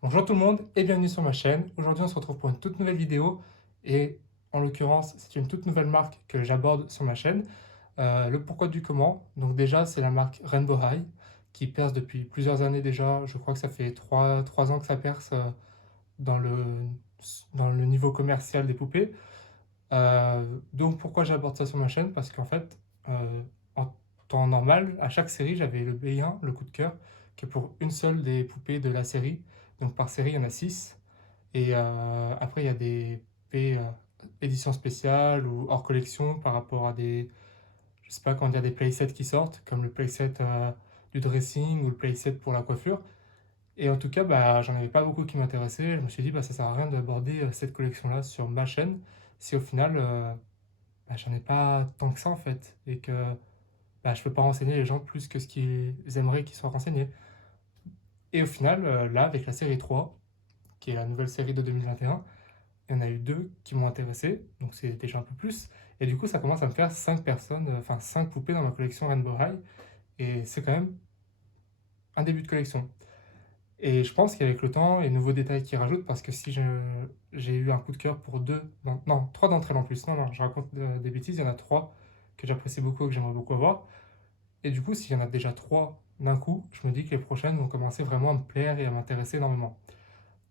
Bonjour tout le monde et bienvenue sur ma chaîne. Aujourd'hui on se retrouve pour une toute nouvelle vidéo et en l'occurrence c'est une toute nouvelle marque que j'aborde sur ma chaîne. Le pourquoi du comment. Donc déjà c'est la marque Rainbow High qui perce depuis plusieurs années déjà. Je crois que ça fait 3 ans que ça perce dans le, dans le niveau commercial des poupées. Donc pourquoi j'aborde ça sur ma chaîne? Parce qu'en fait en temps normal à chaque série j'avais le B1, le coup de cœur, qui est pour une seule des poupées de la série. Donc par série, il y en a 6. Et après, il y a des P éditions spéciales ou hors collection par rapport à des, je sais pas comment dire, des playsets qui sortent, comme le playset du dressing ou le playset pour la coiffure. Et en tout cas, bah, j'en avais pas beaucoup qui m'intéressaient. Je me suis dit, bah, ça sert à rien d'aborder cette collection-là sur ma chaîne si au final, bah, j'en ai pas tant que ça en fait. Et que bah, je peux pas renseigner les gens plus que ce qu'ils aimeraient qu'ils soient renseignés. Et au final, là, avec la série 3, qui est la nouvelle série de 2021, il y en a eu deux qui m'ont intéressé, donc c'est déjà un peu plus. Et du coup, ça commence à me faire 5 personnes, enfin 5 poupées dans ma collection Rainbow High. Et c'est quand même un début de collection. Et je pense qu'avec le temps et les nouveaux détails qu'ils rajoutent, parce que si j'ai eu un coup de cœur pour deux, non, trois d'entre elles en plus, non, non, je raconte des bêtises, il y en a trois que j'apprécie beaucoup et que j'aimerais beaucoup avoir. Et du coup, s'il y en a déjà trois d'un coup, je me dis que les prochaines vont commencer vraiment à me plaire et à m'intéresser énormément.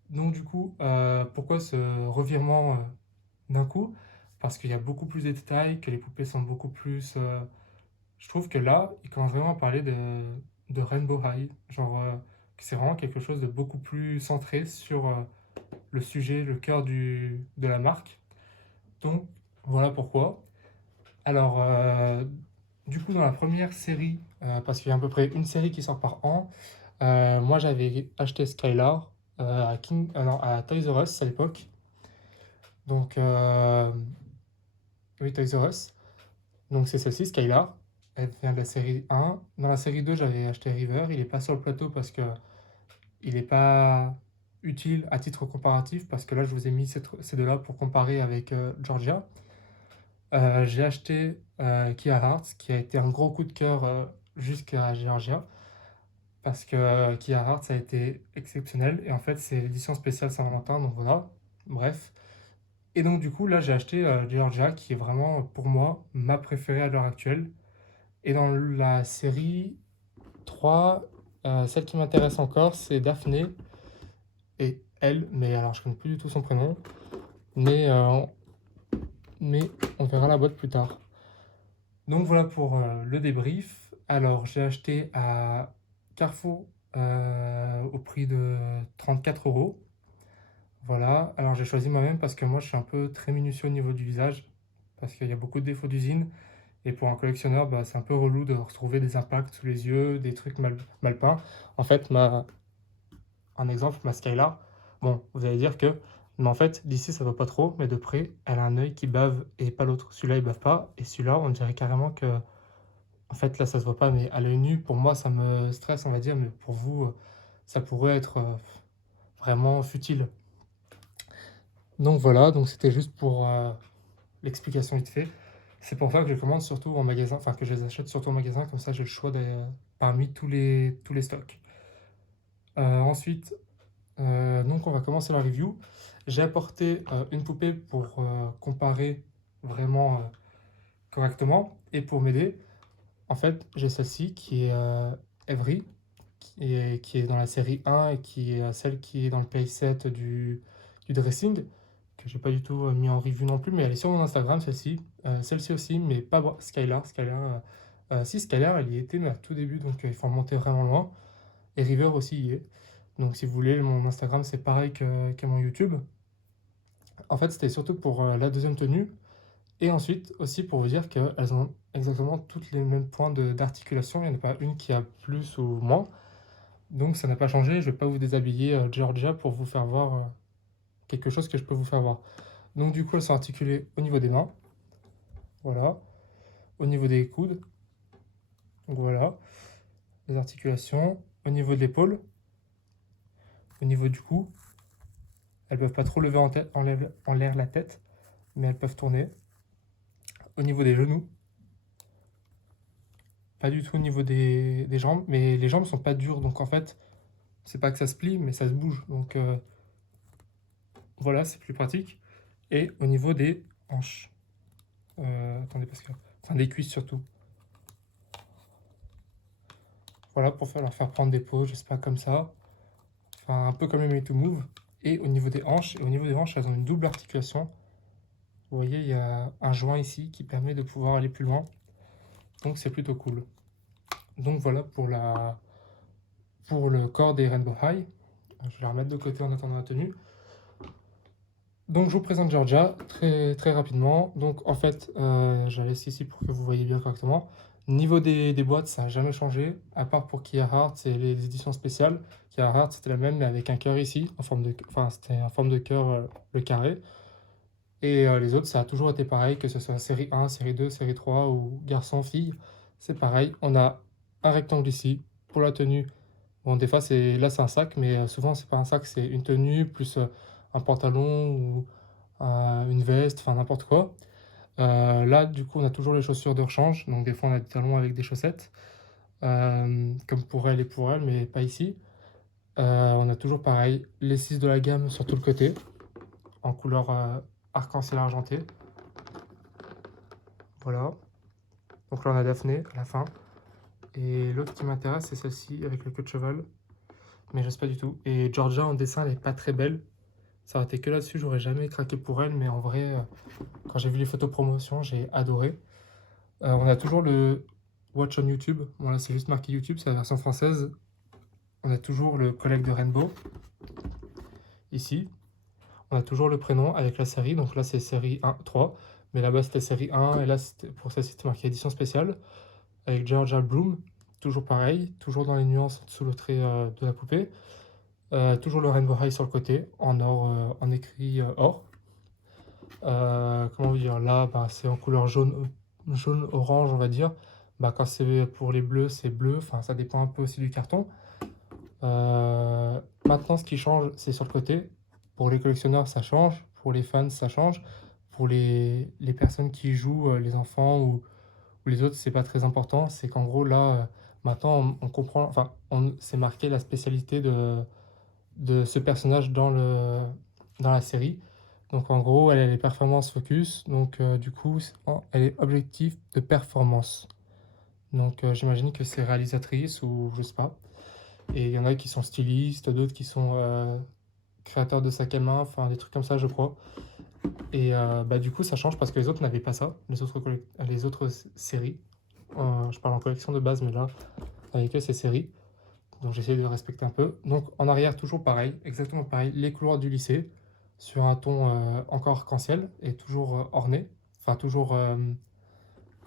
Donc du coup, pourquoi ce revirement d'un coup? Parce qu'il y a beaucoup plus de détails, que les poupées sont beaucoup plus... je trouve que là, ils commencent vraiment à parler de Rainbow High. Genre, que c'est vraiment quelque chose de beaucoup plus centré sur le sujet, le cœur de la marque. Donc, voilà pourquoi. Alors, du coup, dans la première série, parce qu'il y a à peu près une série qui sort par an, moi j'avais acheté Skylar non, à Toys R Us à l'époque. Donc, oui, Toys R Us. Donc, c'est celle-ci, Skylar. Elle vient de la série 1. Dans la série 2, j'avais acheté River. Il n'est pas sur le plateau parce que il n'est pas utile à titre comparatif. Parce que là, je vous ai mis ces deux-là pour comparer avec Georgia. J'ai acheté Kia Hearts, qui a été un gros coup de cœur jusqu'à Georgia. Parce que Kia Hearts a été exceptionnel. Et en fait, c'est l'édition spéciale Saint-Valentin. Donc voilà. Bref. Et donc, du coup, là, j'ai acheté Georgia, qui est vraiment, pour moi, ma préférée à l'heure actuelle. Et dans la série 3, celle qui m'intéresse encore, c'est Daphné et elle, mais alors je connais plus du tout son prénom, mais, euh, mais on verra la boîte plus tard. Donc voilà pour le débrief. Alors j'ai acheté à Carrefour au prix de 34 euros. Voilà, alors j'ai choisi moi-même parce que moi je suis un peu très minutieux au niveau du visage, parce qu'il y a beaucoup de défauts d'usine. Et pour un collectionneur, bah, c'est un peu relou de retrouver des impacts sous les yeux, des trucs mal peints. En fait, un exemple, ma Skylar, bon, vous allez dire que, mais en fait, d'ici ça va pas trop, mais de près, elle a un œil qui bave et pas l'autre. Celui-là, il bave pas, et celui-là, on dirait carrément que, en fait, là, ça se voit pas, mais à l'œil nu, pour moi, ça me stresse, on va dire, mais pour vous, ça pourrait être vraiment futile. Donc voilà, donc c'était juste pour l'explication vite fait. C'est pour ça que je commande surtout en magasin, enfin que je les achète surtout en magasin, comme ça j'ai le choix parmi tous les stocks. Ensuite, donc on va commencer la review. J'ai apporté une poupée pour comparer vraiment correctement et pour m'aider. En fait, j'ai celle-ci qui est Evry, qui est dans la série 1 et qui est celle qui est dans le playset du dressing, que j'ai pas du tout mis en review non plus, mais elle est sur mon Instagram celle-ci. Celle-ci aussi, mais pas Skylar. Si Skylar, elle y était, mais à tout début, donc il faut remonter vraiment loin. Et River aussi y est. Donc si vous voulez, mon Instagram c'est pareil que mon YouTube. En fait, c'était surtout pour la deuxième tenue. Et ensuite aussi pour vous dire qu'elles ont exactement toutes les mêmes points d'articulation. Il n'y en a pas une qui a plus ou moins. Donc ça n'a pas changé. Je ne vais pas vous déshabiller Georgia pour vous faire voir quelque chose que je peux vous faire voir. Donc du coup, elles sont articulées au niveau des mains. Voilà. Au niveau des coudes. Donc voilà. Les articulations. Au niveau de l'épaule. Au niveau du cou. Elles ne peuvent pas trop lever en l'air la tête, mais elles peuvent tourner. Au niveau des genoux, pas du tout au niveau des jambes, mais les jambes sont pas dures, donc en fait, c'est pas que ça se plie, mais ça se bouge. Donc voilà, c'est plus pratique. Et au niveau des hanches, attendez, parce que, enfin des cuisses surtout. Voilà, pour leur faire prendre des pauses, je sais pas, comme ça. Enfin, un peu comme les Made to Move. Et au niveau des hanches, elles ont une double articulation. Vous voyez, il y a un joint ici qui permet de pouvoir aller plus loin. Donc c'est plutôt cool. Donc voilà pour le corps des Rainbow High. Je vais la remettre de côté en attendant la tenue. Donc je vous présente Georgia très rapidement. Donc en fait, je la laisse ici pour que vous voyez bien correctement. Niveau des boîtes, ça n'a jamais changé, à part pour Kia Heart, c'est les éditions spéciales. Kia Heart, c'était la même, mais avec un cœur ici, en forme de, enfin c'était en forme de cœur, le carré. Et les autres, ça a toujours été pareil, que ce soit série 1, série 2, série 3 ou garçon, fille, c'est pareil. On a un rectangle ici pour la tenue. Bon, des fois, là, c'est un sac, mais souvent, c'est pas un sac, c'est une tenue plus un pantalon ou une veste, enfin n'importe quoi. Là, du coup, on a toujours les chaussures de rechange, donc des fois, on a des talons avec des chaussettes, comme pour elle, mais pas ici. On a toujours pareil, les 6 de la gamme sur tout le côté, en couleur arc-en-ciel argenté. Voilà. Donc là, on a Daphné à la fin. Et l'autre qui m'intéresse, c'est celle-ci avec le queue de cheval. Mais je sais pas du tout. Et Georgia en dessin, elle est pas très belle. Ça aurait été que là-dessus, j'aurais jamais craqué pour elle. Mais en vrai, quand j'ai vu les photos promotion, j'ai adoré. On a toujours le Watch on YouTube. Bon, là, c'est juste marqué YouTube, c'est la version française. On a toujours le collègue de Rainbow. Ici. On a toujours le prénom avec la série. Donc là, c'est série 1, 3. Mais là-bas, c'était série 1. Et là, pour celle-ci, c'était marqué édition spéciale. Avec Georgia Bloom. Toujours pareil. Toujours dans les nuances sous le trait de la poupée. Toujours le Rainbow High sur le côté. En or, en écrit or. Comment vous dire, là, bah, c'est en couleur jaune, orange, on va dire. Bah, quand c'est pour les bleus, c'est bleu. Enfin, ça dépend un peu aussi du carton. Maintenant, ce qui change, c'est sur le côté. Pour les collectionneurs, ça change. Pour les fans, ça change. Pour les personnes qui jouent, les enfants ou les autres, c'est pas très important. C'est qu'en gros, là, maintenant, on comprend. Enfin, c'est marqué la spécialité de ce personnage dans la série. Donc en gros, elle est performance focus. Donc du coup, elle est objectif de performance. Donc j'imagine que c'est réalisatrice ou je sais pas. Et il y en a qui sont stylistes, d'autres qui sont créateurs de sacs à main, enfin des trucs comme ça, je crois. Et bah, du coup, ça change parce que les autres n'avaient pas ça, les autres séries. Je parle en collection de base, mais là, avec eux, c'est séries. Donc j'essaie de respecter un peu. Donc en arrière, toujours pareil, exactement pareil, les couloirs du lycée, sur un ton encore arc-en-ciel et toujours orné. Enfin, toujours,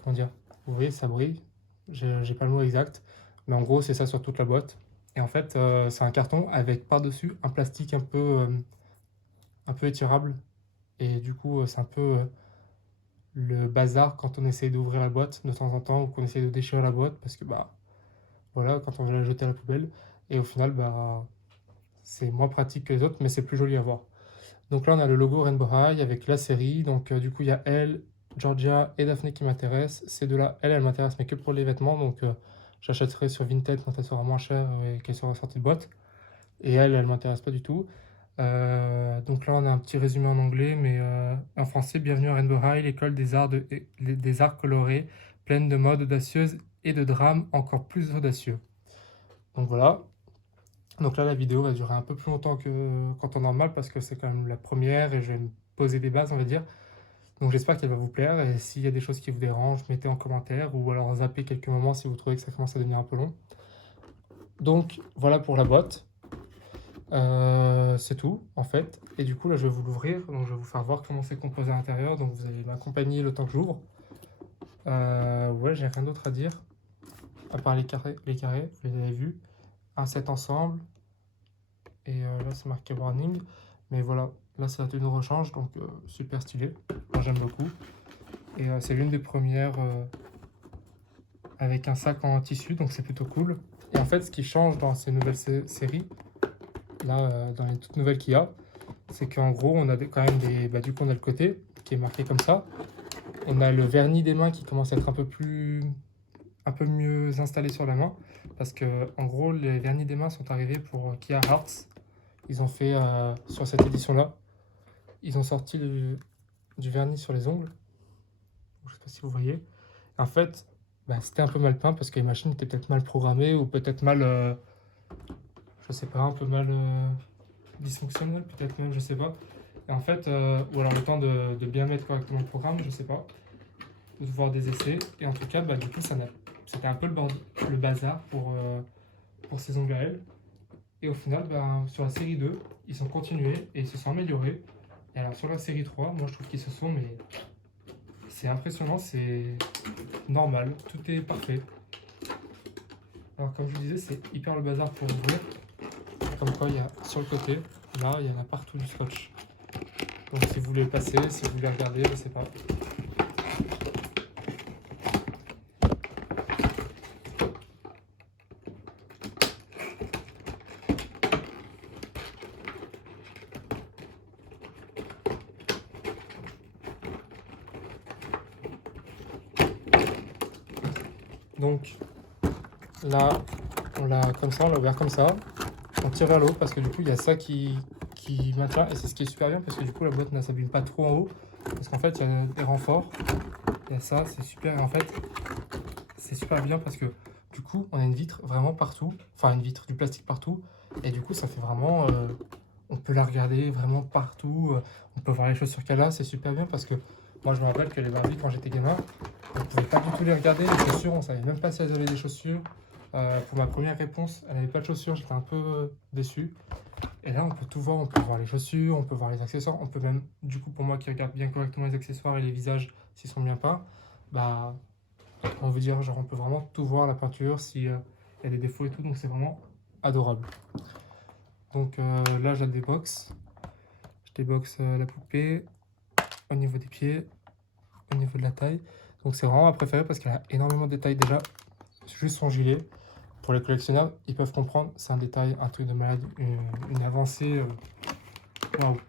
comment dire, vous voyez, ça brille. J'ai pas le mot exact, mais en gros, c'est ça sur toute la boîte. Et en fait, c'est un carton avec par-dessus un plastique un peu étirable. Et du coup, c'est un peu le bazar quand on essaie d'ouvrir la boîte de temps en temps ou qu'on essaie de déchirer la boîte parce que, bah, voilà, quand on veut la jeter à la poubelle. Et au final, bah, c'est moins pratique que les autres, mais c'est plus joli à voir. Donc là, on a le logo Rainbow High avec la série. Donc du coup, il y a elle, Georgia et Daphné qui m'intéressent. Ces deux-là, elle m'intéresse, mais que pour les vêtements. Donc j'achèterai sur Vinted quand elle sera moins chère et qu'elle sera sortie de boîte. Et elle m'intéresse pas du tout. Donc là, on a un petit résumé en anglais, mais en français. Bienvenue à Rainbow High, l'école des arts colorés, pleine de modes audacieuses et de drames encore plus audacieux. Donc voilà. Donc là, la vidéo va durer un peu plus longtemps que qu'en temps normal parce que c'est quand même la première et je vais me poser des bases, on va dire. Donc j'espère qu'elle va vous plaire et s'il y a des choses qui vous dérangent, mettez en commentaire ou alors zappez quelques moments si vous trouvez que ça commence à devenir un peu long. Donc voilà pour la boîte. C'est tout en fait. Et du coup là je vais vous l'ouvrir, donc je vais vous faire voir comment c'est composé à l'intérieur. Donc vous allez m'accompagner le temps que j'ouvre. Ouais, j'ai rien d'autre à dire. À part les carrés, vous les avez vus. Un set ensemble. Et là c'est marqué warning. Mais voilà, là c'est la tenue de rechange, donc super stylé. Moi j'aime beaucoup. Et c'est l'une des premières avec un sac en tissu, donc c'est plutôt cool. Et en fait, ce qui change dans ces nouvelles séries, là, dans les toutes nouvelles qu'il y a, c'est qu'en gros, on a quand même des... Bah, du coup, on a le côté qui est marqué comme ça. On a le vernis des mains qui commence à être un peu plus un peu mieux installé sur la main. Parce que, en gros, les vernis des mains sont arrivés pour Kia Hearts. Ils ont fait, sur cette édition-là, ils ont sorti du vernis sur les ongles. Je sais pas si vous voyez. En fait, bah, c'était un peu mal peint parce que les machines étaient peut-être mal programmées ou peut-être mal, je sais pas, un peu mal dysfonctionnelles, peut-être même, je sais pas. Et en fait, ou alors le temps de bien mettre correctement le programme, je sais pas, ou de voir des essais. Et en tout cas, bah, du coup, c'était un peu le bazar pour ces ongles à elle. Et au final, bah, sur la série 2, ils ont continué et ils se sont améliorés. Et alors sur la série 3, moi je trouve qu'ils se sont, mais c'est impressionnant, c'est normal, tout est parfait. Alors comme je vous disais, c'est hyper le bazar pour ouvrir. Comme quoi, il y a sur le côté, là, il y en a partout du scotch. Donc si vous voulez le passer, si vous voulez regarder, je sais pas. Donc là, on l'a comme ça, on l'a ouvert comme ça. On tire vers le haut parce que du coup, il y a ça qui maintient. Et c'est ce qui est super bien parce que du coup, la boîte ne s'abîme pas trop en haut. Parce qu'en fait, il y a des renforts. Il y a ça, c'est super. Et en fait, c'est super bien parce que du coup, on a une vitre vraiment partout. Enfin, une vitre, du plastique partout. Et du coup, ça fait vraiment... on peut la regarder vraiment partout. On peut voir les chaussures qu'elle a. C'est super bien parce que moi, je me rappelle que les Barbies, quand j'étais gamin, on ne pouvait pas du tout les regarder. Les chaussures, on ne savait même pas si elles avaient des chaussures. Pour ma première réponse, elle n'avait pas de chaussures. J'étais un peu déçu. Et là, on peut tout voir. On peut voir les chaussures, on peut voir les accessoires. On peut même, du coup, pour moi qui regarde bien correctement les accessoires et les visages, s'ils sont bien peints, bah, on veut dire, genre, on peut vraiment tout voir, la peinture, s'il y a des défauts et tout. Donc, c'est vraiment adorable. Donc là, je la déboxe. Je déboxe la poupée au niveau des pieds, au niveau de la taille. Donc, c'est vraiment ma préférée parce qu'elle a énormément de détails déjà. Juste son gilet. Pour les collectionneurs, ils peuvent comprendre. C'est un détail, un truc de malade, une avancée. Waouh!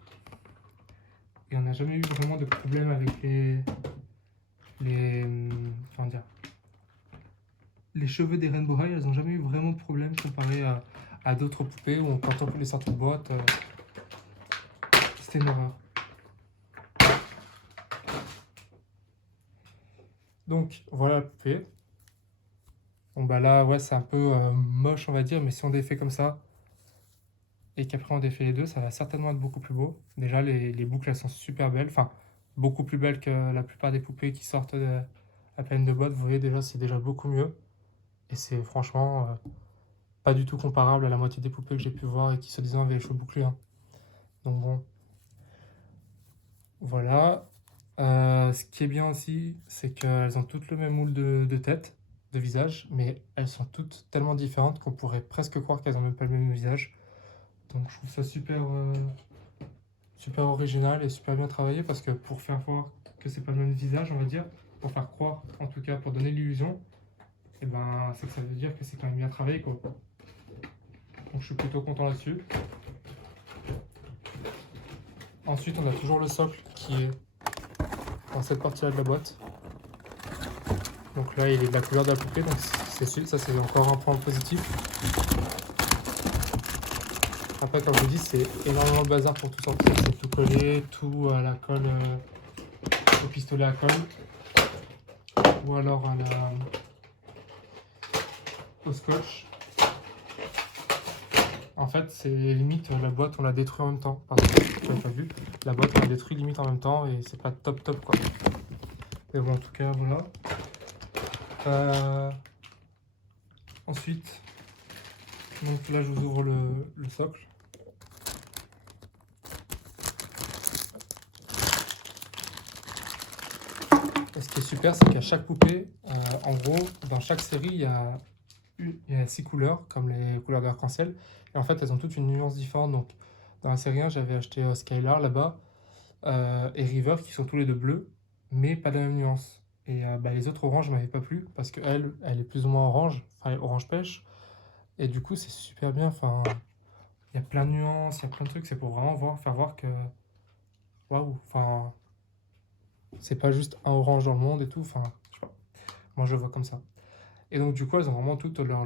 Et on n'a jamais eu vraiment de problème avec comment dire, les cheveux des Rainbow High. Elles n'ont jamais eu vraiment de problème comparé à d'autres poupées où quand on les sortir de boîte, c'était une horreur. Donc voilà la poupée. Bon bah là, ouais, c'est un peu moche, on va dire, mais si on défait comme ça et qu'après on défait les deux, ça va certainement être beaucoup plus beau. Déjà, les boucles, elles sont super belles. Enfin, beaucoup plus belles que la plupart des poupées qui sortent à peine de boîte. Vous voyez, déjà, c'est déjà beaucoup mieux. Et c'est franchement pas du tout comparable à la moitié des poupées que j'ai pu voir et qui, soi-disant, avaient les cheveux bouclés, hein. Donc bon, voilà. Ce qui est bien aussi, c'est qu'elles ont toutes le même moule de tête, de visage, mais elles sont toutes tellement différentes qu'on pourrait presque croire qu'elles ont même pas le même visage. Donc je trouve ça super original et super bien travaillé parce que pour faire voir que c'est pas le même visage, on va dire, pour faire croire, en tout cas pour donner l'illusion, et ben c'est que ça veut dire que c'est quand même bien travaillé, quoi. Donc je suis plutôt content là-dessus. Ensuite, on a toujours le socle qui est dans cette partie-là de la boîte. Donc là, il est de la couleur de la poupée, donc ça c'est encore un point positif. Après, comme je vous dis, c'est énormément de bazar pour tout sortir. C'est tout collé, tout à la colle, au pistolet à colle, ou alors au scotch. En fait, c'est limite la boîte, on l'a détruit en même temps. Parce que vous n'avez pas vu, la boîte, on l'a détruit limite en même temps et c'est pas top quoi. Mais bon, en tout cas, voilà. Ensuite, donc là, je vous ouvre le socle. Et ce qui est super, c'est qu'à chaque poupée, en gros, dans chaque série, il y a 6 couleurs, comme les couleurs d'arc-en-ciel. Et en fait, elles ont toutes une nuance différente. Donc, dans la série 1, j'avais acheté Skylar là-bas et River, qui sont tous les deux bleus, mais pas de la même nuance. Et bah, les autres oranges ne m'avaient pas plu, parce qu'elle, elle est plus ou moins orange, enfin orange pêche. Et du coup, c'est super bien. Enfin, il y a plein de nuances, il y a plein de trucs. C'est pour vraiment faire voir que, waouh, enfin, c'est pas juste un orange dans le monde et tout. Enfin, je sais pas. Moi, je le vois comme ça. Et donc du coup, elles ont vraiment toutes leur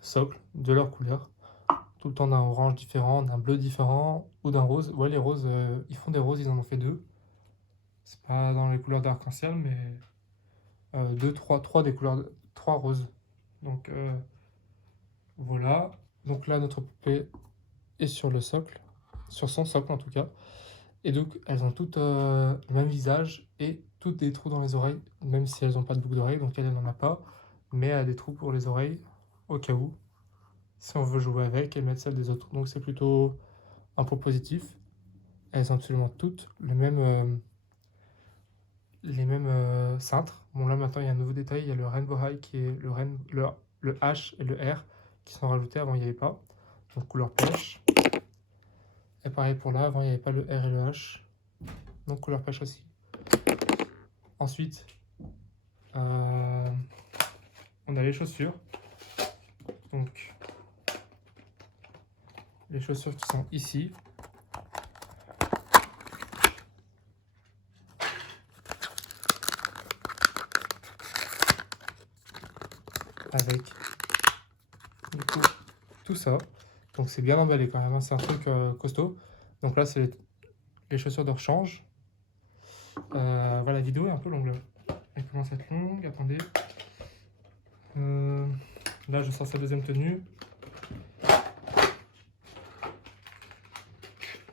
socle de leur couleur. Tout le temps d'un orange différent, d'un bleu différent ou d'un rose. Ouais, les roses, ils font des roses, ils en ont fait deux. C'est pas dans les couleurs d'arc-en-ciel, mais deux, trois des couleurs, trois roses. Donc voilà. Donc là, notre poupée est sur le socle, sur son socle en tout cas. Et donc, elles ont toutes le même visage et toutes des trous dans les oreilles, même si elles n'ont pas de boucle d'oreille, donc elle n'en a pas, mais elle a des trous pour les oreilles, au cas où, si on veut jouer avec et mettre celles des autres. Donc c'est plutôt un point positif. Elles ont absolument toutes les mêmes cintres. Bon là maintenant il y a un nouveau détail, il y a le Rainbow High qui est le H et le R qui sont rajoutés, avant il n'y avait pas. Donc couleur pêche. Et pareil pour là, avant il n'y avait pas le R et le H, donc couleur pêche aussi. Ensuite, on a les chaussures. Donc, les chaussures qui sont ici. Avec, du coup, tout ça. Donc, c'est bien emballé quand même, hein. C'est un truc costaud. Donc là, c'est les chaussures de rechange. Voilà, la vidéo est un peu longue là. Elle commence à être longue, attendez. Là, je sors sa deuxième tenue.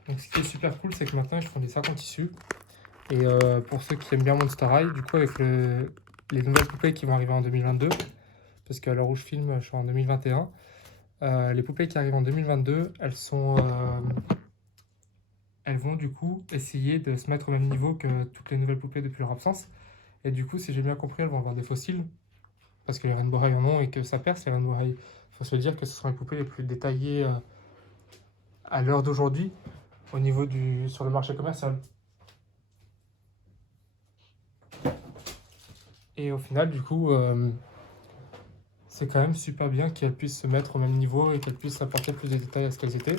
Donc, ce qui est super cool, c'est que maintenant, ils font des sacs en tissu. Et pour ceux qui aiment bien Monster High, du coup, avec les nouvelles poupées qui vont arriver en 2022, parce qu'à l'heure où je filme, je suis en 2021, les poupées qui arrivent en 2022, elles vont du coup essayer de se mettre au même niveau que toutes les nouvelles poupées depuis leur absence. Et du coup, si j'ai bien compris, elles vont avoir des fossiles, parce que les Rainbow High en ont et que ça perce les Rainbow High. Il faut se dire que ce seront les poupées les plus détaillées à l'heure d'aujourd'hui, sur le marché commercial. Et au final, du coup, c'est quand même super bien qu'elles puissent se mettre au même niveau et qu'elles puissent apporter plus de détails à ce qu'elles étaient.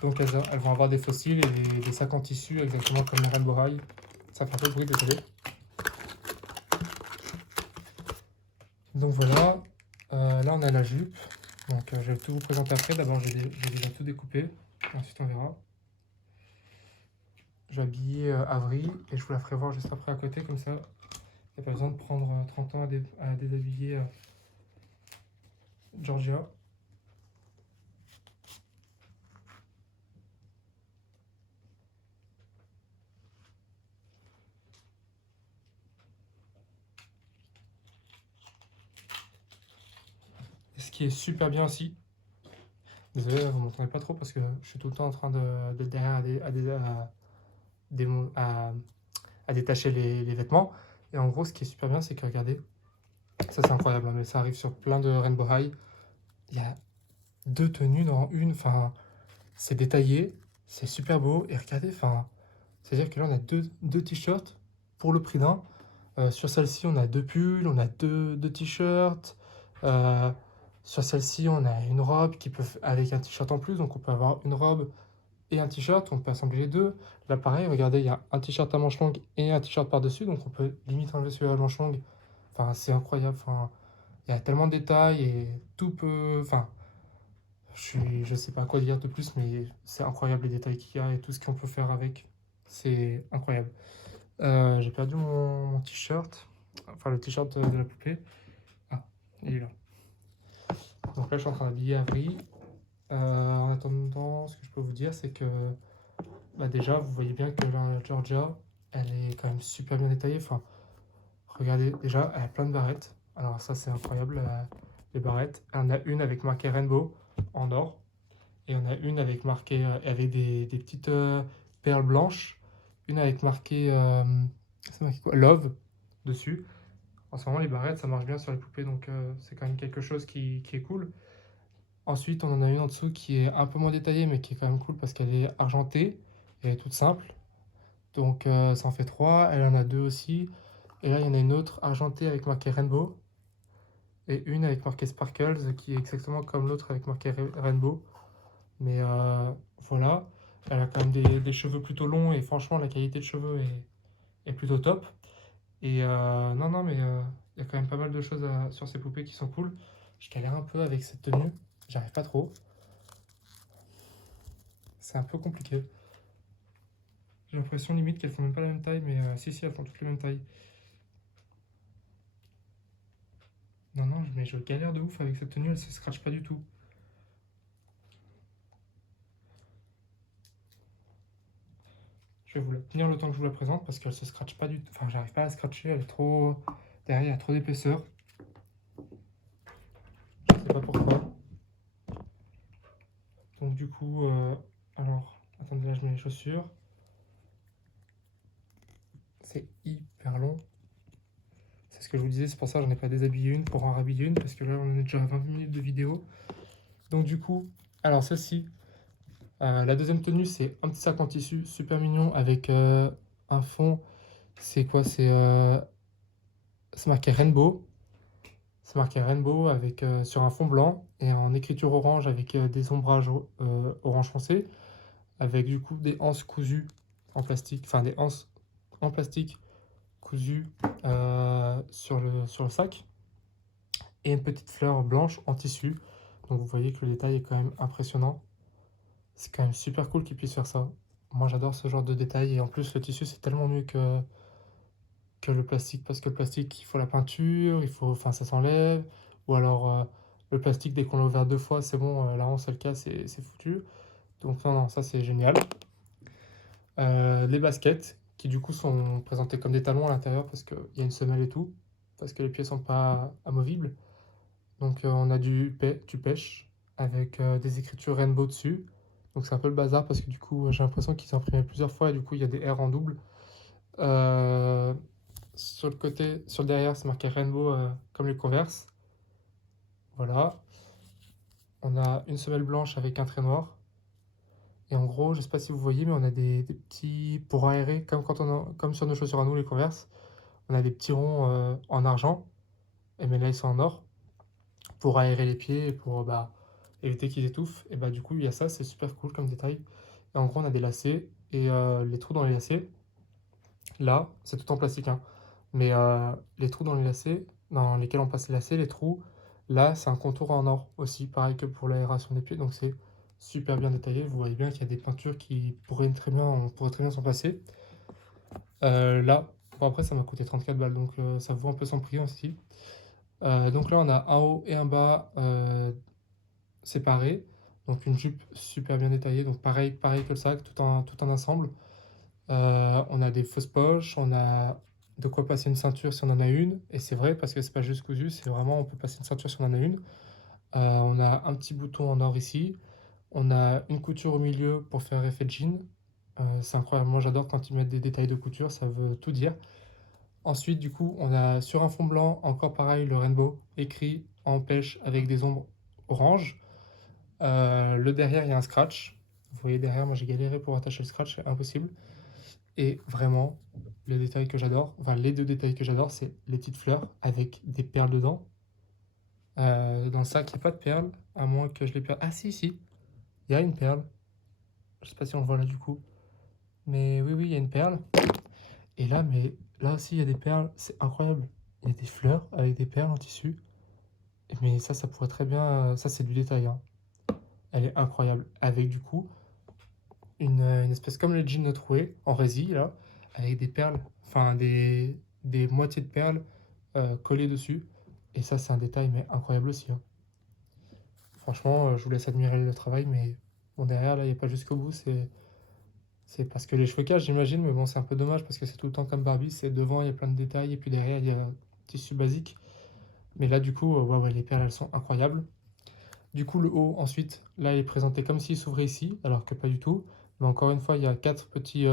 Donc elles vont avoir des fossiles et des sacs en tissu exactement comme les Rainbow High. Ça fait un peu de bruit, désolé. Donc voilà, là on a la jupe. Donc je vais tout vous présenter après. D'abord j'ai déjà tout découpé. Ensuite on verra. Je vais habiller Avril et je vous la ferai voir juste après à côté, comme ça il n'y a pas besoin de prendre 30 ans à déshabiller Georgia. Et ce qui est super bien aussi, désolé, vous ne m'entendez pas trop parce que je suis tout le temps en train d'être derrière à détacher les vêtements. Et en gros, ce qui est super bien, c'est que regardez, ça c'est incroyable, hein, mais ça arrive sur plein de Rainbow High. Il y a deux tenues dans une, enfin, c'est détaillé, c'est super beau. Et regardez, enfin, c'est-à-dire que là, on a deux t-shirts pour le prix d'un. Sur celle-ci, on a deux pulls, on a deux t-shirts. Sur celle-ci, on a une robe avec un t-shirt en plus, donc on peut avoir une robe et un t-shirt, on peut assembler les deux. Là, pareil, regardez, il y a un t-shirt à manches longues et un t-shirt par-dessus, donc on peut limite enlever celui à manches longues. Enfin, c'est incroyable. Enfin, il y a tellement de détails et tout peut. Enfin, je sais pas quoi dire de plus, mais c'est incroyable les détails qu'il y a et tout ce qu'on peut faire avec. C'est incroyable. J'ai perdu mon t-shirt, enfin le t-shirt de la poupée. Ah, il est là. Donc là, je suis en train d'habiller Avril. En attendant, ce que je peux vous dire, c'est que bah déjà, vous voyez bien que la Georgia, elle est quand même super bien détaillée. Enfin, regardez, déjà, elle a plein de barrettes. Alors ça, c'est incroyable, les barrettes. On a une avec marqué Rainbow en or. Et on a une avec marqué, avec des petites perles blanches. Une avec marqué, c'est marqué quoi? Love dessus. En ce moment, les barrettes, ça marche bien sur les poupées, donc c'est quand même quelque chose qui est cool. Ensuite, on en a une en dessous qui est un peu moins détaillée, mais qui est quand même cool parce qu'elle est argentée et elle est toute simple. Donc ça en fait trois. Elle en a deux aussi. Et là, il y en a une autre argentée avec marqué Rainbow. Et une avec marqué Sparkles, qui est exactement comme l'autre avec marqué Rainbow. Mais voilà. Elle a quand même des cheveux plutôt longs et franchement, la qualité de cheveux est plutôt top. Et non, non, mais Il y a quand même pas mal de choses sur ces poupées qui sont cool. Je galère un peu avec cette tenue, j'arrive pas trop. C'est un peu compliqué. J'ai l'impression limite qu'elles font même pas la même taille, mais si, si, elles font toutes la même taille. Non, non, mais je galère de ouf avec cette tenue, elle se scratch pas du tout. Je vais vous la tenir le temps que je vous la présente parce qu'elle se scratch pas du tout. Enfin, j'arrive pas à la scratcher, elle est trop. Derrière, il y a trop d'épaisseur. Je sais pas pourquoi. Donc, du coup, alors, attendez, là, je mets les chaussures. C'est hyper long. C'est ce que je vous disais, c'est pour ça que j'en ai pas déshabillé une pour en rhabiller une parce que là, on est déjà à 20 minutes de vidéo. Donc, du coup, alors, celle-ci, la deuxième tenue, c'est un petit sac en tissu super mignon avec un fond. C'est quoi? C'est marqué Rainbow. C'est marqué Rainbow avec, sur un fond blanc et en écriture orange avec des ombrages orange foncé, avec du coup des anses cousues en plastique, enfin des anses en plastique cousues sur le sac, et une petite fleur blanche en tissu. Donc vous voyez que le détail est quand même impressionnant. C'est quand même super cool qu'ils puissent faire ça. Moi j'adore ce genre de détail et en plus le tissu c'est tellement mieux que le plastique, parce que le plastique, il faut la peinture, il faut, enfin, ça s'enlève, ou alors le plastique, dès qu'on l'a ouvert deux fois, c'est bon, là, on se le casse, c'est foutu. Donc, non, non, ça, c'est génial. Les baskets, qui du coup sont présentées comme des talons à l'intérieur, parce qu'il y a une semelle et tout, parce que les pieds sont pas amovibles. Donc, on a du pêche, avec des écritures rainbow dessus. Donc, c'est un peu le bazar, parce que du coup, j'ai l'impression qu'ils ont imprimé plusieurs fois, et du coup, il y a des R en double. Euh, Sur le côté, sur le derrière, c'est marqué Rainbow comme les Converse. Voilà. On a une semelle blanche avec un trait noir. Et en gros, je sais pas si vous voyez, mais on a des petits. Pour aérer, comme sur nos chaussures à nous, les Converse, on a des petits ronds en argent. Et mais là, ils sont en or. Pour aérer les pieds et pour éviter qu'ils étouffent. Et bah, du coup, il y a ça, c'est super cool comme détail. Et en gros, on a des lacets. Et les trous dans les lacets, là, c'est tout en plastique, hein. Mais les trous dans les lacets, dans lesquels on passe les lacets, les trous, là, c'est un contour en or aussi, pareil que pour l'aération des pieds. Donc c'est super bien détaillé. Vous voyez bien qu'il y a des peintures qui pourraient très bien, on pourrait très bien s'en passer. Là, bon après, ça m'a coûté 34 balles, donc ça vaut un peu son prix aussi. Donc là, on a un haut et un bas séparés. Donc une jupe super bien détaillée. Donc pareil que le sac, tout en ensemble. On a des fausses poches, on a de quoi passer une ceinture si on en a une. Et c'est vrai parce que c'est pas juste cousu, c'est vraiment on peut passer une ceinture si on en a une. On a un petit bouton en or ici. On a une couture au milieu pour faire effet de jean. C'est incroyable, moi j'adore quand ils mettent des détails de couture, ça veut tout dire. Ensuite, du coup, on a sur un fond blanc, encore pareil, le rainbow écrit en pêche avec des ombres orange. Le derrière, il y a un scratch. Vous voyez derrière, moi j'ai galéré pour attacher le scratch, c'est impossible. Et vraiment, le détail que j'adore, enfin les deux détails que j'adore, c'est les petites fleurs avec des perles dedans. Dans le sac, il n'y a pas de perles, à moins que je les perde. Ah si, si, il y a une perle. Je sais pas si on le voit là du coup. Mais oui, oui, il y a une perle. Et là, mais là aussi, il y a des perles. C'est incroyable. Il y a des fleurs avec des perles en tissu. Mais ça pourrait très bien. Ça, c'est du détail, hein. Elle est incroyable. Avec du coup, une espèce comme le jean troué en résille, là, avec des perles, enfin des moitiés de perles collées dessus. Et ça, c'est un détail, mais incroyable aussi, hein. Franchement, je vous laisse admirer le travail, mais bon, derrière, là, il n'y a pas jusqu'au bout. C'est parce que les cheveux cachent, j'imagine, mais bon, c'est un peu dommage parce que c'est tout le temps comme Barbie. C'est devant, il y a plein de détails, et puis derrière, il y a un tissu basique. Mais là, du coup, ouais, ouais, les perles, elles sont incroyables. Du coup, le haut, ensuite, là, il est présenté comme s'il s'ouvrait ici, alors que pas du tout. Mais encore une fois, il y a quatre petits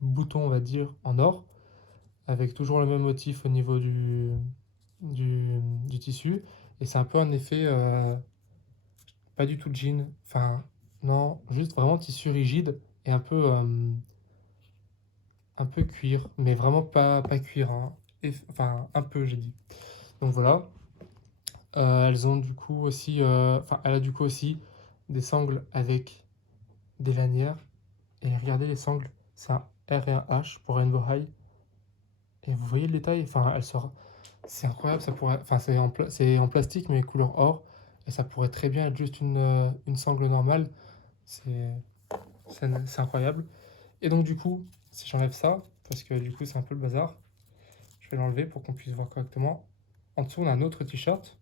boutons, on va dire, en or, avec toujours le même motif au niveau du tissu. Et c'est un peu un effet, pas du tout jean, enfin, non, juste vraiment tissu rigide et un peu cuir, mais vraiment pas cuir, hein. Enfin, un peu, j'ai dit. Donc voilà. Elles ont du coup aussi, enfin, elle a du coup aussi des sangles avec des lanières. Et regardez les sangles, c'est un R et un H pour Rainbow High. Et vous voyez le détail, enfin, C'est incroyable, ça pourrait, enfin c'est en plastique mais couleur or, et ça pourrait très bien être juste une sangle normale. C'est c'est incroyable. Et donc du coup, si j'enlève ça, parce que du coup c'est un peu le bazar, je vais l'enlever pour qu'on puisse voir correctement. En dessous, on a un autre t-shirt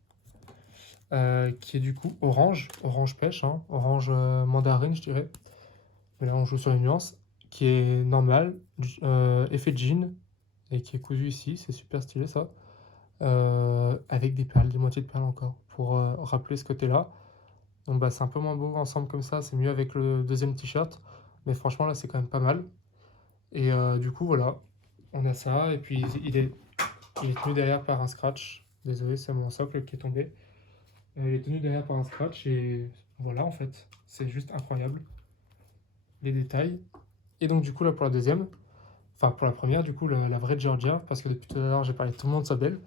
qui est du coup orange, orange pêche, hein, orange mandarine, je dirais. Mais là, on joue sur les nuances, qui est normal, effet jean, et qui est cousu ici, c'est super stylé ça. Avec des perles, des moitiés de perles encore, pour rappeler ce côté-là. Donc bah, c'est un peu moins beau ensemble comme ça, c'est mieux avec le deuxième t-shirt. Mais franchement, là, c'est quand même pas mal. Et du coup, voilà, on a ça. Et puis, il est tenu derrière par un scratch. Désolé, c'est mon socle qui est tombé. Il est tenu derrière par un scratch. Et voilà, en fait, c'est juste incroyable. Les détails. Et donc, du coup, là, pour la deuxième, enfin, pour la première, du coup, la vraie Georgia, parce que depuis tout à l'heure, j'ai parlé de tout le monde soit belle.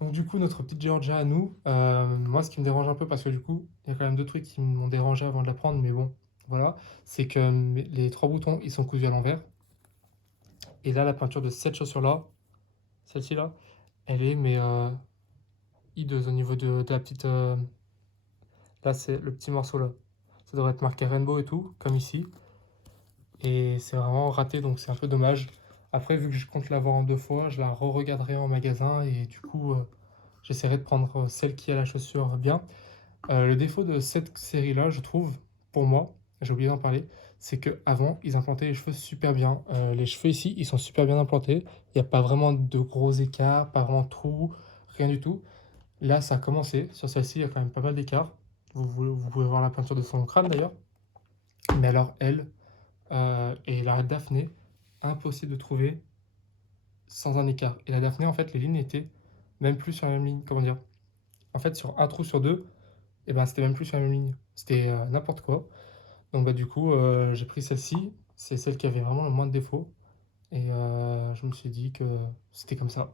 Donc, du coup, notre petite Georgia à nous, moi, ce qui me dérange un peu, parce que du coup, il y a quand même deux trucs qui m'ont dérangé avant de la prendre, mais bon, voilà, c'est que les trois boutons, ils sont cousus à l'envers. Et là, la peinture de cette chaussure-là, celle-ci là, elle est mais hideuse au niveau de la petite. Là, c'est le petit morceau là. Ça devrait être marqué rainbow et tout, comme ici. Et c'est vraiment raté, donc c'est un peu dommage. Après, vu que je compte l'avoir en deux fois, je la re-regarderai en magasin et du coup, j'essaierai de prendre celle qui a la chaussure bien. Le défaut de cette série-là, je trouve, pour moi, j'ai oublié d'en parler, c'est que avant ils implantaient les cheveux super bien. Les cheveux ici, ils sont super bien implantés. Il n'y a pas vraiment de gros écarts, pas vraiment de trous, rien du tout. Là, ça a commencé. Sur celle-ci, il y a quand même pas mal d'écarts. Vous pouvez voir la peinture de son crâne d'ailleurs. Mais alors, elle et la Daphné, impossible de trouver sans un écart. Et la Daphné, en fait, les lignes étaient même plus sur la même ligne. Comment dire? En fait, sur un trou sur deux, et ben, c'était même plus sur la même ligne. C'était n'importe quoi. Donc, bah, du coup, j'ai pris celle-ci. C'est celle qui avait vraiment le moins de défauts. Et je me suis dit que c'était comme ça.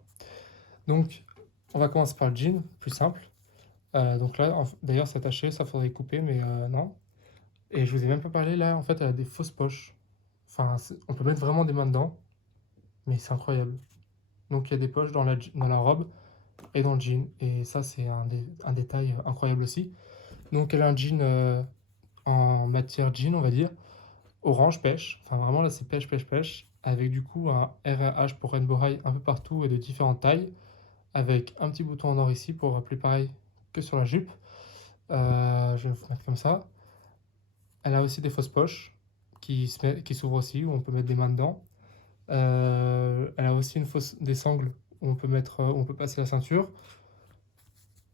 Donc, on va commencer par le jean, plus simple. Donc là, d'ailleurs, c'est attaché, ça faudrait couper, mais non. Et je vous ai même pas parlé, là, en fait, elle a des fausses poches. Enfin, on peut mettre vraiment des mains dedans, mais c'est incroyable. Donc il y a des poches dans la robe et dans le jean. Et ça, c'est un détail incroyable aussi. Donc elle a un jean en matière jean, on va dire, orange pêche. Enfin, vraiment, là, c'est pêche, pêche, pêche. Avec du coup un R&H pour Rainbow High un peu partout et de différentes tailles. Avec un petit bouton en or ici pour rappeler pareil que sur la jupe. Je vais vous mettre comme ça. Elle a aussi des fausses poches qui s'ouvrent aussi, où on peut mettre des mains dedans. Elle a aussi des sangles où on peut passer la ceinture.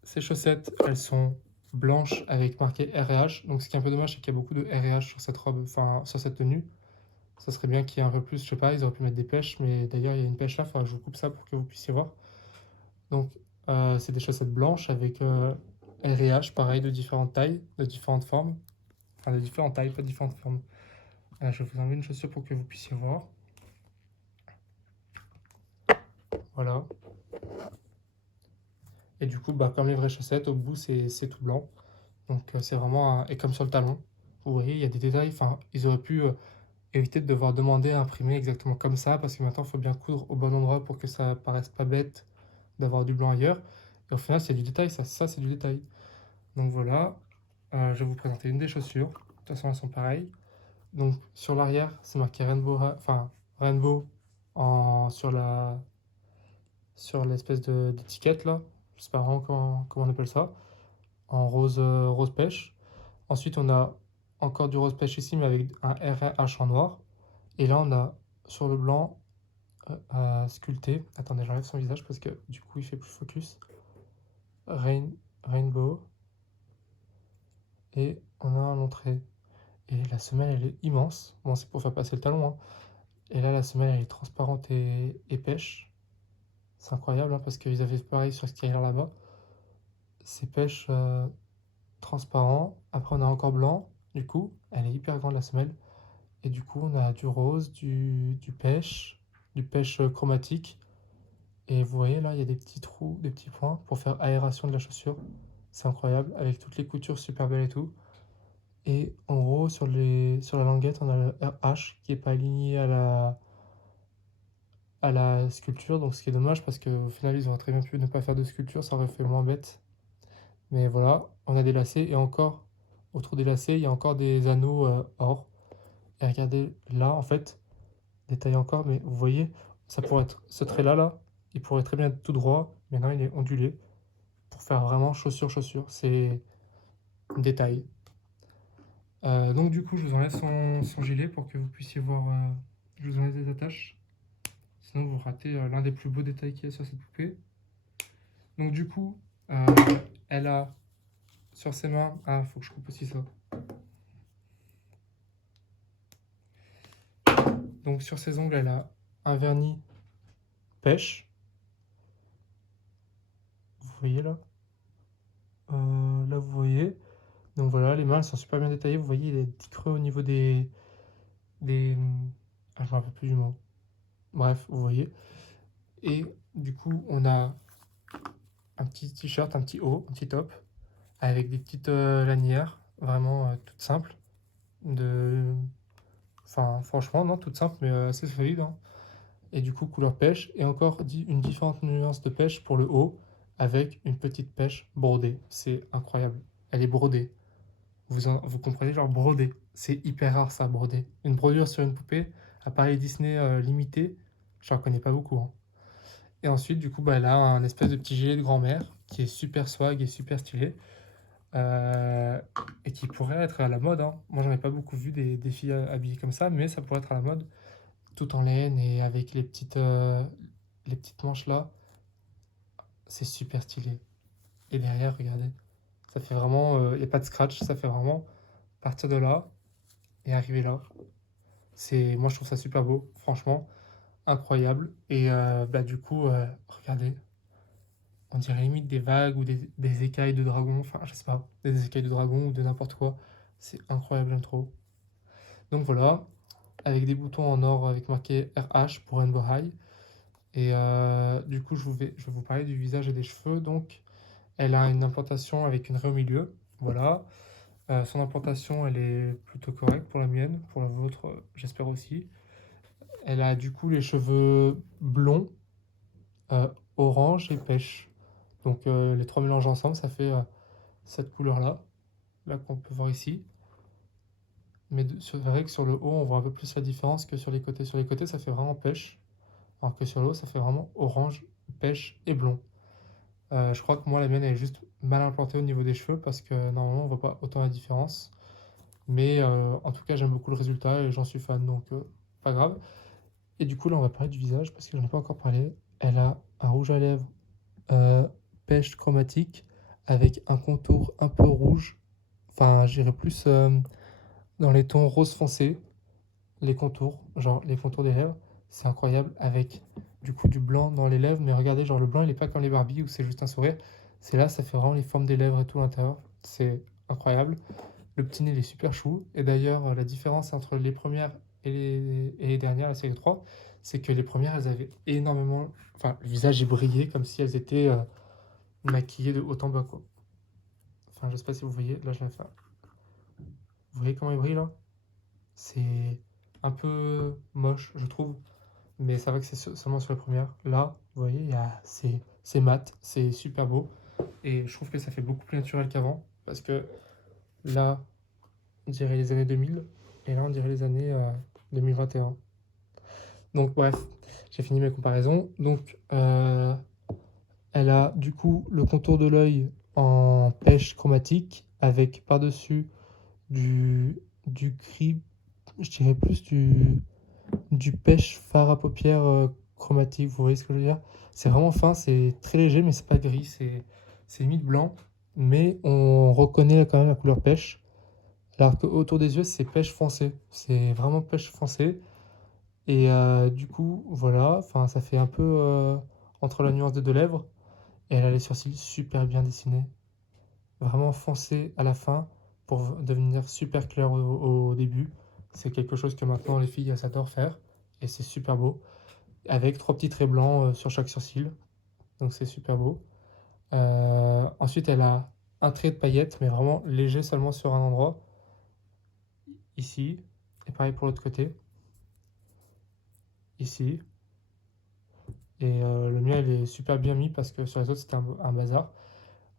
Ces chaussettes, elles sont blanches avec marqué R&H. Donc ce qui est un peu dommage, c'est qu'il y a beaucoup de R&H sur cette robe, enfin sur cette tenue. Ça serait bien qu'il y ait un peu plus, je sais pas, ils auraient pu mettre des pêches, mais d'ailleurs il y a une pêche là, enfin je vous coupe ça pour que vous puissiez voir. Donc c'est des chaussettes blanches avec R&H, pareil, de différentes tailles, de différentes formes. Enfin de différentes tailles, pas de différentes formes. Je vais vous enlever une chaussure pour que vous puissiez voir. Voilà. Et du coup, bah, comme les vraies chaussettes, au bout c'est tout blanc. Donc c'est vraiment et comme sur le talon. Vous voyez, il y a des détails. Enfin, ils auraient pu éviter de devoir demander à imprimer exactement comme ça, parce que maintenant il faut bien coudre au bon endroit pour que ça paraisse pas bête d'avoir du blanc ailleurs. Et au final, c'est du détail, ça c'est du détail. Donc voilà, je vais vous présenter une des chaussures. De toute façon, elles sont pareilles. Donc sur l'arrière, c'est marqué Rainbow, enfin Rainbow sur l'espèce d'étiquette là. Je sais pas vraiment comment on appelle ça. En rose, rose pêche. Ensuite, on a encore du rose pêche ici, mais avec un R&H en noir. Et là, on a sur le blanc sculpté. Attendez, j'enlève son visage parce que du coup, il fait plus focus. Rainbow. Et on a un long trait. Et la semelle, elle est immense. Bon, c'est pour faire passer le talon, hein. Et là, la semelle, elle est transparente et pêche. C'est incroyable, hein, parce qu'ils avaient pareil sur ce qu'il y a là-bas. C'est pêche transparent. Après, on a encore blanc. Du coup, elle est hyper grande, la semelle. Et du coup, on a du rose, du pêche chromatique. Et vous voyez là, il y a des petits trous, des petits points pour faire aération de la chaussure. C'est incroyable, avec toutes les coutures super belles et tout. Et en gros, sur la languette, on a le RH qui est pas aligné à la sculpture, donc ce qui est dommage parce qu'au final, ils auraient très bien pu ne pas faire de sculpture, ça aurait fait moins bête. Mais voilà, on a des lacets et encore, autour des lacets, il y a encore des anneaux or. Et regardez, là, en fait, détaillé encore, mais vous voyez, ça pourrait être ce trait-là, là, il pourrait très bien être tout droit, mais non, il est ondulé pour faire vraiment chaussure-chaussure. C'est un détail. Donc du coup, je vous enlève son gilet pour que vous puissiez voir. Je vous enlève des attaches. Sinon, vous ratez l'un des plus beaux détails qu'il y a sur cette poupée. Donc du coup, euh, elle a sur ses mains... Ah, faut que je coupe aussi ça. Donc sur ses ongles, elle a un vernis pêche. Vous voyez là? Là, vous voyez. Donc voilà, les mains, elles sont super bien détaillées. Vous voyez, il y a des petits creux au niveau des... Ah, je me rappelle plus du mot. Bref, vous voyez. Et du coup, on a un petit t-shirt, un petit haut, un petit top, avec des petites lanières, vraiment toutes simples. De... Enfin, franchement, non, toutes simples, mais assez solides, hein. Et du coup, couleur pêche. Et encore une différente nuance de pêche pour le haut, avec une petite pêche brodée. C'est incroyable. Elle est brodée. Vous comprenez, genre brodée. C'est hyper rare ça, brodé. Une brodure sur une poupée, appareil Disney limité, j'en connais pas beaucoup, hein. Et ensuite, du coup, bah, elle a un espèce de petit gilet de grand-mère qui est super swag et super stylé. euh, et qui pourrait être à la mode, hein. Moi, j'en ai pas beaucoup vu des filles habillées comme ça, mais ça pourrait être à la mode, tout en laine et avec les petites manches là. C'est super stylé. Et derrière, regardez, ça fait vraiment, il n'y a pas de scratch, ça fait vraiment partir de là et arriver là. Moi, je trouve ça super beau, franchement, incroyable. Et bah, du coup, regardez, on dirait limite des vagues ou des écailles de dragon, enfin, je sais pas, des écailles de dragon ou de n'importe quoi. C'est incroyable, j'aime trop. Donc voilà, avec des boutons en or avec marqué RH pour Rainbow High. Et du coup, je vais vous parler du visage et des cheveux. Donc, elle a une implantation avec une raie au milieu. Voilà. Son implantation, elle est plutôt correcte pour la mienne, pour la vôtre, j'espère aussi. Elle a du coup les cheveux blonds, euh, orange et pêche. Donc les trois mélanges ensemble, ça fait cette couleur-là, là qu'on peut voir ici. Mais c'est vrai que sur le haut, on voit un peu plus la différence que sur les côtés. Sur les côtés, ça fait vraiment pêche, alors que sur le haut, ça fait vraiment orange, pêche et blond. Je crois que moi, la mienne, elle est juste mal implantée au niveau des cheveux parce que normalement, on voit pas autant la différence. Mais en tout cas, j'aime beaucoup le résultat et j'en suis fan, donc pas grave. Et du coup, là, on va parler du visage parce que j'en ai pas encore parlé. Elle a un rouge à lèvres euh, pêche chromatique avec un contour un peu rouge. Enfin, j'irais plus dans les tons rose foncé. Les contours, genre les contours des lèvres, c'est incroyable avec du coup du blanc dans les lèvres. Mais regardez, genre le blanc, il est pas comme les Barbie où c'est juste un sourire. C'est là, ça fait vraiment les formes des lèvres et tout à l'intérieur. C'est incroyable. Le petit nez, il est super chou. Et d'ailleurs, la différence entre les premières et les dernières, la série 3, c'est que les premières, elles avaient énormément. Enfin, le visage, il brillait comme si elles étaient maquillées de haut en bas, quoi. Enfin, je sais pas si vous voyez. Là, je vais faire. Vous voyez comment il brille là? C'est un peu moche, je trouve. Mais ça va que c'est seulement sur la première. Là, vous voyez, c'est mat, c'est super beau. Et je trouve que ça fait beaucoup plus naturel qu'avant. Parce que là, on dirait les années 2000. Et là, on dirait les années 2021. Donc, bref, j'ai fini mes comparaisons. Donc, elle a du coup le contour de l'œil en pêche chromatique. Avec par-dessus du, du gris, je dirais plus du pêche fard à paupières chromatique, vous voyez ce que je veux dire? C'est vraiment fin, c'est très léger, mais c'est pas gris, c'est limite blanc, mais on reconnaît quand même la couleur pêche. Alors que autour des yeux, c'est pêche foncé, c'est vraiment pêche foncé. Et du coup, voilà, enfin, ça fait un peu entre la nuance des deux lèvres. Et elle a les sourcils super bien dessinés, vraiment foncés à la fin pour devenir super clair au début. C'est quelque chose que maintenant les filles elles adorent faire et c'est super beau. Avec trois petits traits blancs sur chaque sourcil. Donc c'est super beau. Ensuite, elle a un trait de paillettes, mais vraiment léger seulement sur un endroit, ici. Et pareil pour l'autre côté, ici. Et le mien, il est super bien mis parce que sur les autres, c'était un bazar.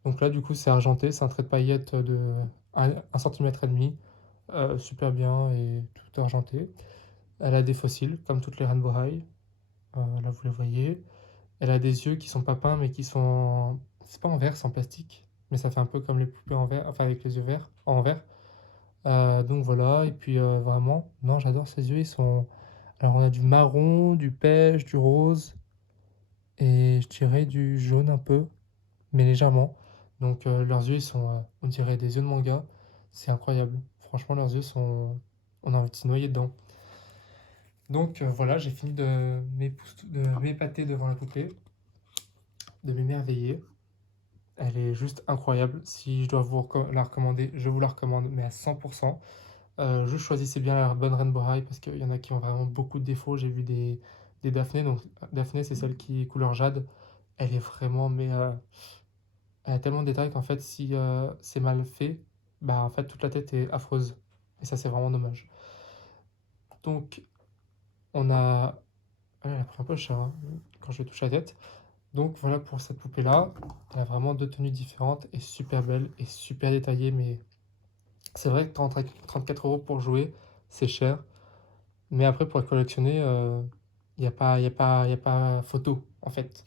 Donc là, du coup, c'est argenté, c'est un trait de paillettes de 1 centimètre et demi, super bien et tout argenté. Elle a des fossiles, comme toutes les Rainbow High. Là, vous les voyez. Elle a des yeux qui sont pas peints, mais qui sont... C'est pas en verre, c'est en plastique. Mais ça fait un peu comme les poupées en verre, enfin avec les yeux verts, en verre. Donc voilà, et puis vraiment, non, j'adore ces yeux, ils sont... Alors on a du marron, du beige, du rose, et je dirais du jaune un peu, mais légèrement. Donc leurs yeux, ils sont, on dirait des yeux de manga. C'est incroyable. Franchement, leurs yeux sont... On a envie de se noyer dedans. Donc voilà, j'ai fini de m'épater devant la poupée, de m'émerveiller. Elle est juste incroyable. Si je dois vous la recommander, je vous la recommande, mais à 100%. Juste choisissez bien la bonne Rainbow High parce qu'il y en a qui ont vraiment beaucoup de défauts. J'ai vu des Daphné. Donc Daphné, c'est celle qui est couleur jade. Elle est vraiment, mais elle a tellement de détails qu'en fait, si c'est mal fait, bah en fait, toute la tête est affreuse. Et ça, c'est vraiment dommage. Donc, on a... Elle a pris un peu cher hein, quand je touche la tête. Donc voilà pour cette poupée-là. Elle a vraiment deux tenues différentes et super belle et super détaillée. Mais c'est vrai que 34 € pour jouer, c'est cher. Mais après, pour la collectionner, y a pas photo, en fait.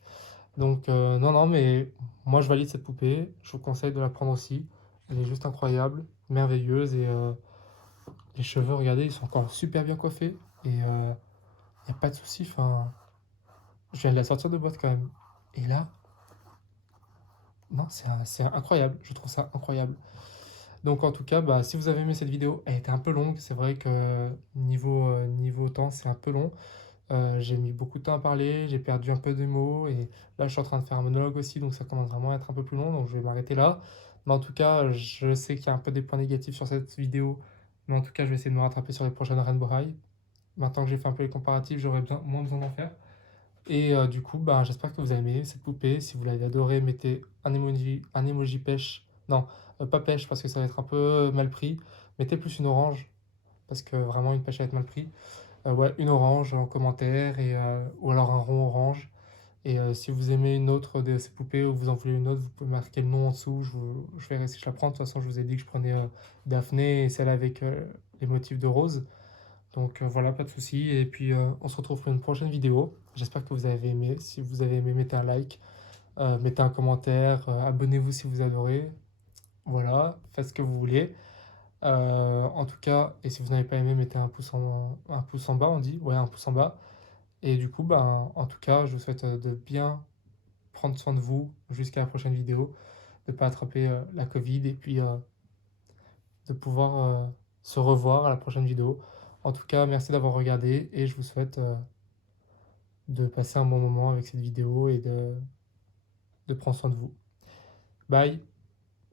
Donc, non, non, mais moi, je valide cette poupée. Je vous conseille de la prendre aussi. Elle est juste incroyable, merveilleuse. Et les cheveux, regardez, ils sont encore super bien coiffés. Et il n'y a pas de souci. Enfin, je viens de la sortir de boîte quand même. Et là, non, c'est incroyable. Je trouve ça incroyable. Donc, en tout cas, bah, si vous avez aimé cette vidéo, elle était un peu longue. C'est vrai que niveau temps, c'est un peu long. J'ai mis beaucoup de temps à parler, j'ai perdu un peu de mots et là je suis en train de faire un monologue aussi donc ça commence vraiment à être un peu plus long donc je vais m'arrêter là. Mais en tout cas, je sais qu'il y a un peu des points négatifs sur cette vidéo, mais en tout cas, je vais essayer de me rattraper sur les prochaines Rainbow High. Maintenant que j'ai fait un peu les comparatifs, j'aurai moins besoin d'en faire. Et du coup, bah, j'espère que vous avez aimé cette poupée. Si vous l'avez adoré, mettez un emoji pêche. Non, pas pêche parce que ça va être un peu mal pris. Mettez plus une orange parce que vraiment une pêche va être mal pris. Ouais, une orange en commentaire, ou alors un rond orange. Et si vous aimez une autre de ces poupées ou vous en voulez une autre, vous pouvez marquer le nom en dessous. Je verrai si je la prends. De toute façon, je vous ai dit que je prenais Daphné et celle avec les motifs de rose. Donc voilà, pas de souci. Et puis on se retrouve pour une prochaine vidéo. J'espère que vous avez aimé. Si vous avez aimé, mettez un like, mettez un commentaire, abonnez-vous si vous adorez. Voilà, faites ce que vous voulez. En tout cas, et si vous n'avez pas aimé, mettez un pouce en bas, on dit. Ouais, un pouce en bas. Et du coup, ben, en tout cas, je vous souhaite de bien prendre soin de vous jusqu'à la prochaine vidéo, de ne pas attraper la Covid et puis de pouvoir se revoir à la prochaine vidéo. En tout cas, merci d'avoir regardé et je vous souhaite de passer un bon moment avec cette vidéo et de prendre soin de vous. Bye!